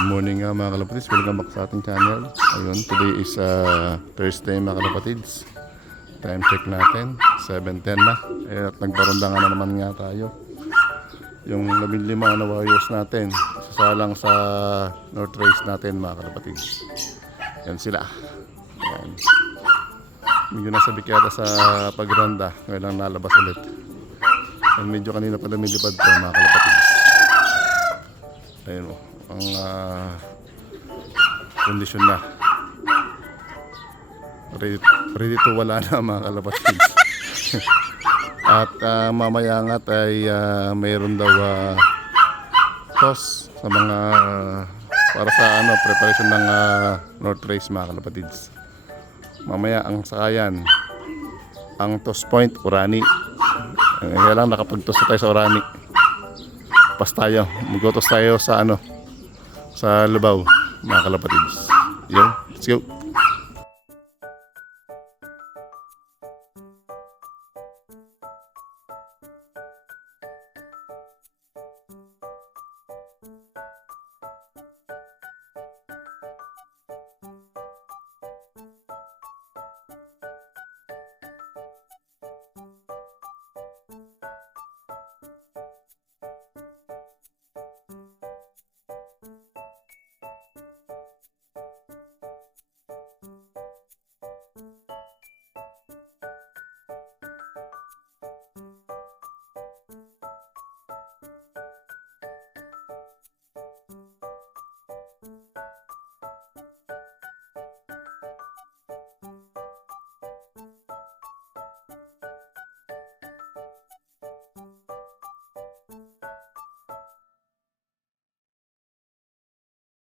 Good morning mga kalapatids, welcome back sa ating channel. Ayun, today is Thursday mga kalapatids. Time check natin, 7:10 na. At nagbarunda nga na naman nga tayo. Yung 15 na warriors natin, sasalang sa North Race natin mga kalapatids. Yan sila. Yan. Medyo nasabik yata sa pagranda, ngayon lang nalabas ulit. And medyo kanina pa lumilipad to mga kalapatids. Ayun o, ang kondisyon na. Ready to wala na mga kalapatids. At mamaya nga ay mayroon daw toss sa mga para sa preparation ng North Race mga kalapatids. Mamaya ang sakayan, ang toss point Orani. Kaya lang nakapag-toss tayo sa Orani. Pas tayo, mag-toss tayo sa sa Lubao mga kalapatids. Yun, let's go.